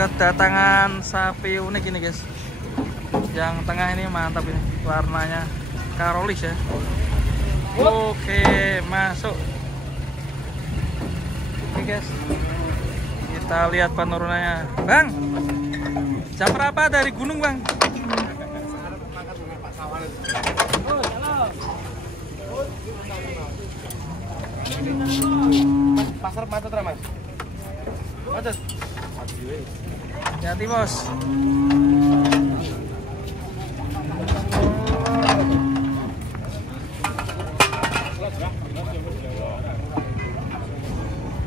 kedatangan sapi unik ini guys. Yang tengah ini mantap ini, warnanya Karolis ya. Oke, masuk. Oke guys, kita lihat penurunannya. Bang, jam berapa dari gunung bang? Pasar macet mas. Macet. Hati bos.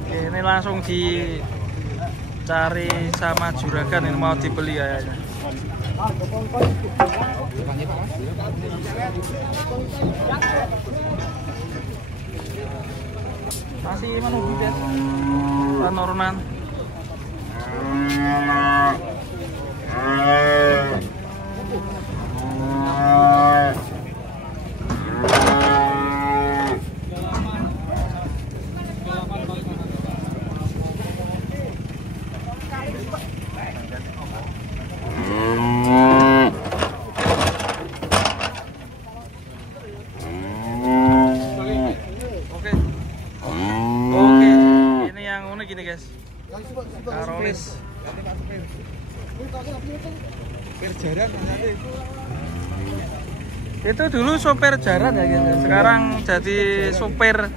Oke, ini langsung dicari sama juragan ini, mau dibeli kayaknya. Masih menunggu guys penurunan. Oke, ini yang unik ini guys, Karolis. Itu dulu sopir jaran ya guys, sekarang jadi sopir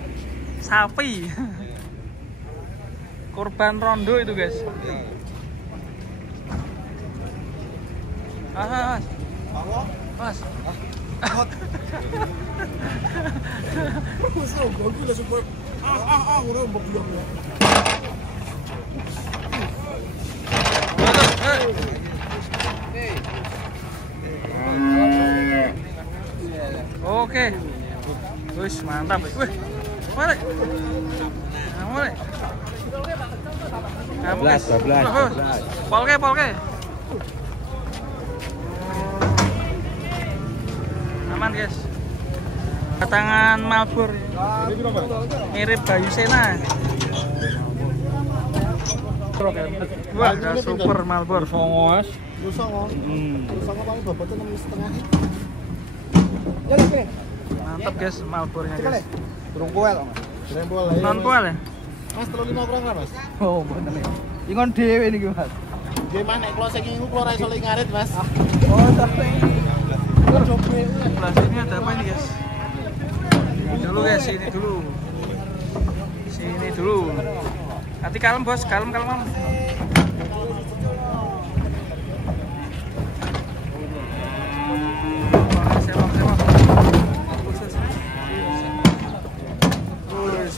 sapi. Korban rondo itu guys. Mas. Oke. Wis mantap. Wih. Balik. Balik. 12. Polke. Aman guys. Tangan Malbor. Mirip Bayu Sena. Wah, ada super Malbor. Fongos. Mantap guys Malbornya guys. Turung poel mas. Non poel ya? Mas 35 kurang lah mas. Oh bener ya. Ingon dhewe niki mas. Gimana kalau saya ingin keluar iso ngarit mas. Oh tapi. Sebelah sini ada apa ini guys? Ini dulu guys, sini dulu. Hati kalem bos, kalem. Sewak.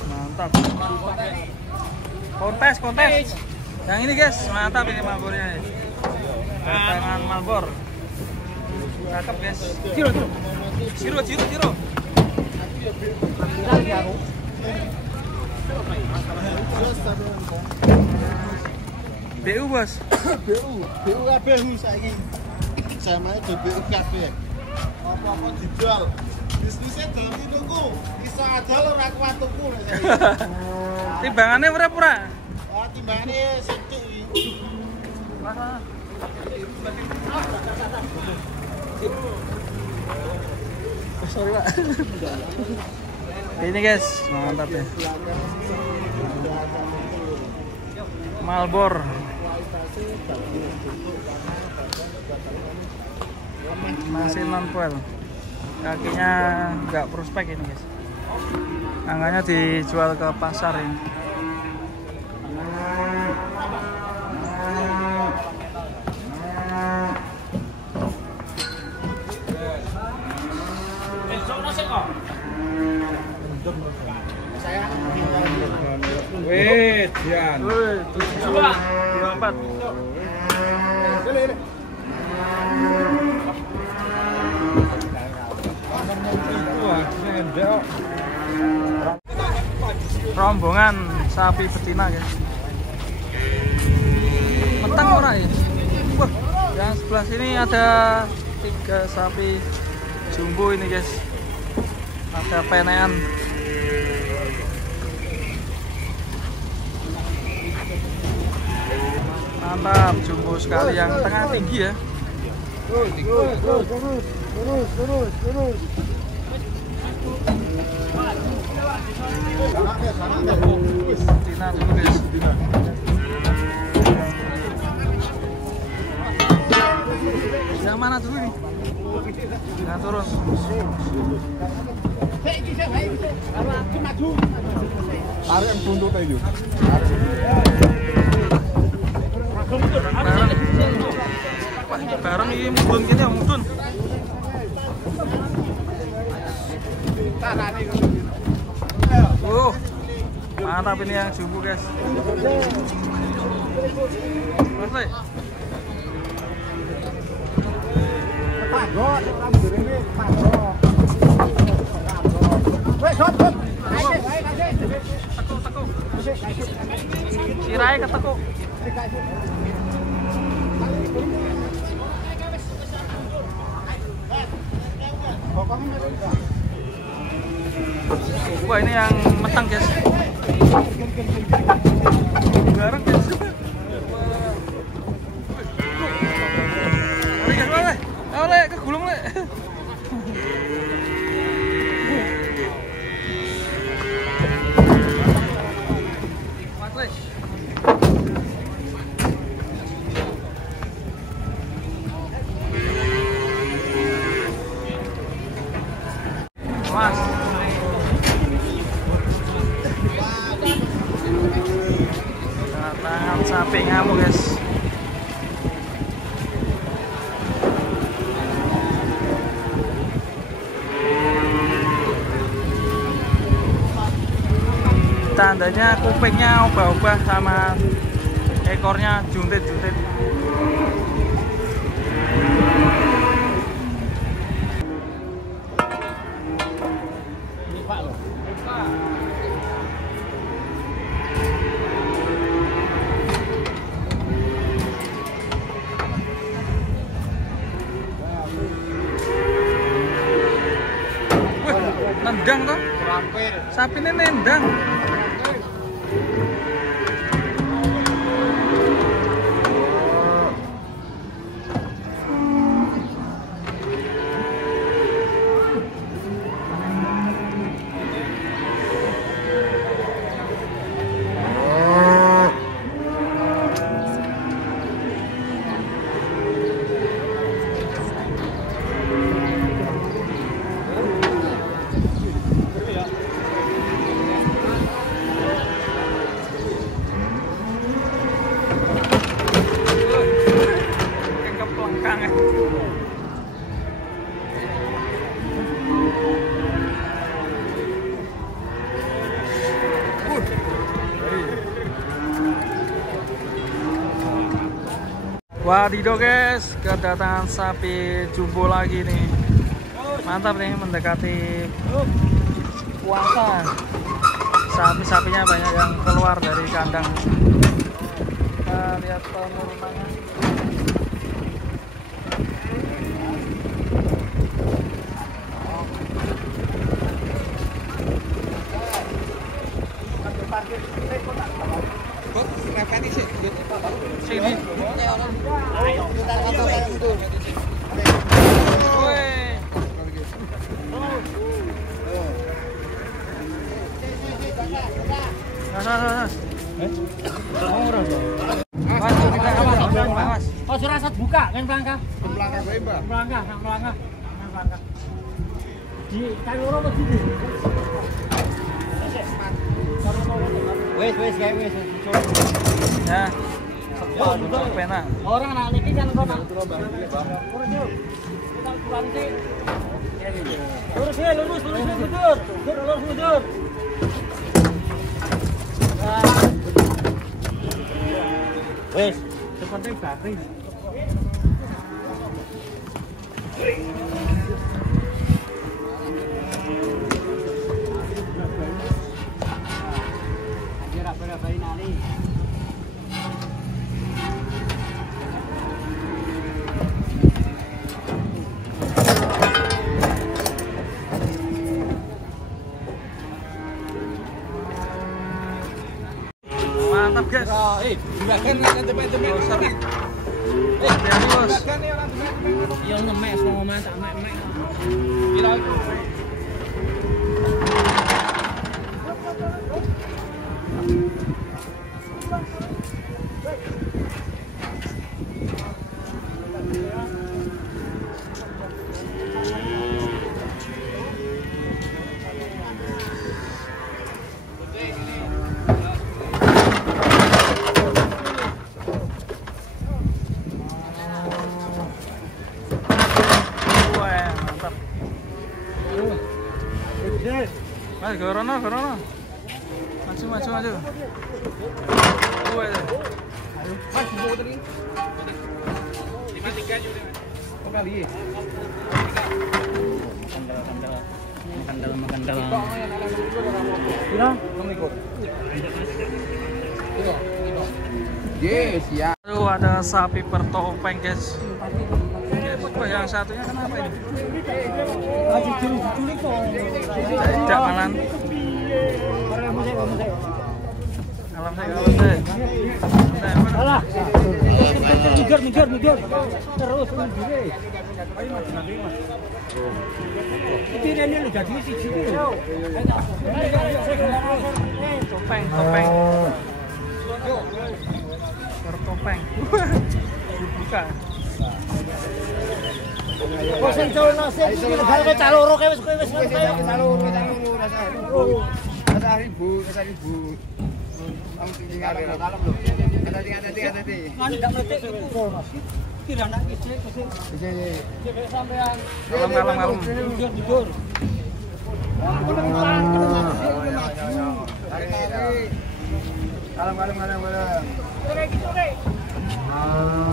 Mantap. Kontes. Yang ini guys, mantap ini Malbornya. Tangan Malbor. Cakep guys. Ciro. BU bos. BU kabeh saiki. Samane BU kabeh. Apa-apa dijual. Bisnisnya dalam tuku. Bisa aja lo ora kuat tuku. Timbangannya pura-pura. Oh, timbangannya sedikit iki. Sorry pak. Ini guys, mantap ya. Malbor. Masih non poel. Kakinya nggak prospek ini guys. Angkanya dijual ke pasar ini. Wih, Dian. 24. Rombongan sapi betina guys. Mentang ora ya? Wah, yang sebelah sini ada 3 sapi jumbo ini guys. Ada penean. Mantap, jumbo sekali yang tengah tinggi ya. Tina dulu guys. Yang mana dulu nih? Jangan turun. Tarik yang buntut aja. Bareng ini mudun gini ya, mudun. Mantap ini yang jumbo guys. Mas, sirai ketekuk. Wah, ini yang metang guys. Bareng guys. Mari guys, oleh kegulung le. Mas. Tangan sapi ngamuk guys. Tandanya kupingnya ubah-ubah sama ekornya juntit-juntit. Ini Pak loh. Nendang toh? Sapi ini nendang. Wadidaw guys, kedatangan sapi jumbo lagi nih. Mantap nih, mendekati puasa. Sapi-sapinya banyak yang keluar dari kandang. Kita lihat penurunannya. Sini. Oh, surasat buka kan pelangka? Pelangka gue, Mbak. Pelangka. Di kayu loro apa gitu? Wes, guys. Ya. Untuk pena. Orang anak niki kan kono. Kita pulang sih. Lurus mundur. Wes, seperti bateri. Mantap guys. Hati-hati bos. Iya ngemek semua masak mek. Wah, mantap. Mas, Gorono. Maju. Wah. Mas bawa tadi. 53 juga. Oh kali. Makan dalam. Kira? Yes, ya. Aduh, ada sapi bertopeng guys. Wah, yang satunya kenapa ini? Tidak malan. Alam saya. Alah. Mikir. Terus sendiri. Itu ini lu jadi siji. Topeng. Bertopeng. Dibuka. Kok sing jono sing legal kowe caloro kowe wis Caloro rasa ribu. Kamu tinggi kali dalam loh. Hati-hati. Mana ndak metik itu. Kira anak kecil sampean. Kalem. Tidur. Kalem.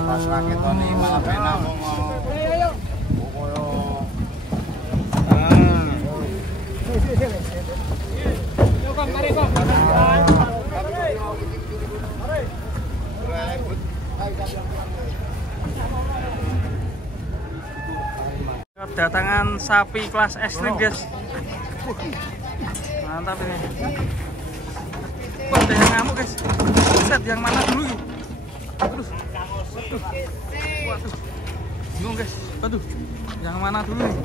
Pas raket Tony malah pena ngomong. Ayo. Kedatangan sapi kelas ekstrim guys. Mantap ini. Wah, ada yang ngamuk guys. Set yang mana dulu yuk? Terus. Waduh. Bingung guys. Aduh. Yang mana dulu nih?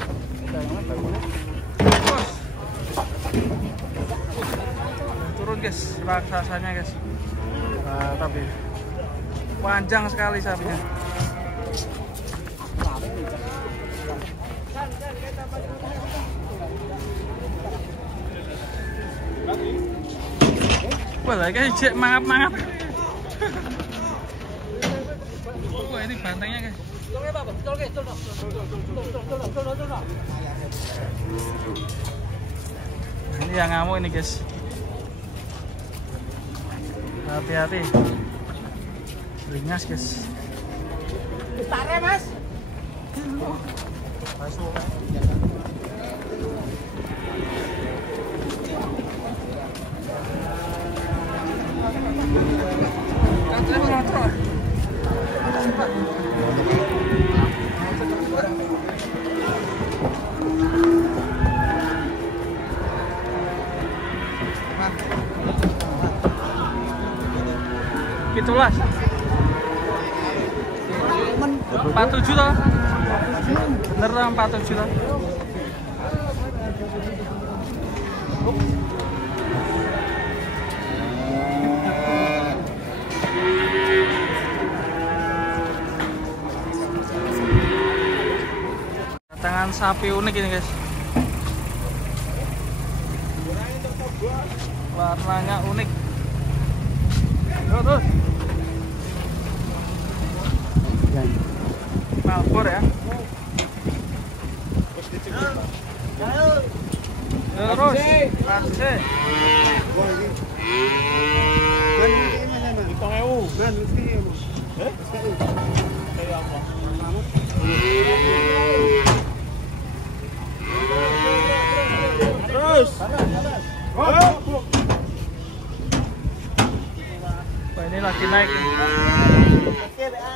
Bos. Turun guys raksasanya guys. Tapi panjang sekali sapinya. Wah, kayak cek mangap. Wah, ini bantengnya guys. Ini yang ngamuk ini guys. Hati-hati. Beringas guys. Tare Mas. Gitulah. 47 toh? Bener toh 47 toh? Tangan sapi unik ini guys. Warnanya unik. Terus. Malbor ya. Terus. Masih. Terus. Wah, ini lagi naik.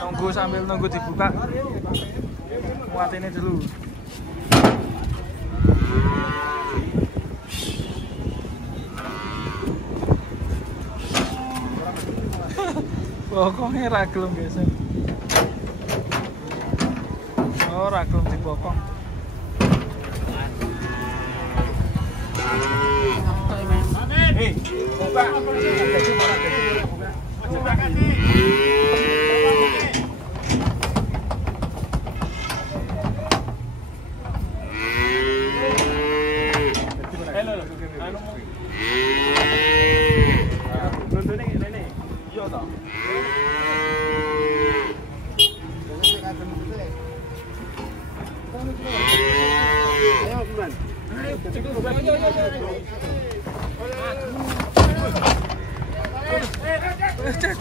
Tunggu sambil nunggu dibuka. Muat ini dulu. Bokongnya ra gelem geser. Oh, ra gelem dibokong. Hei, buka. Buka kasih. Cek.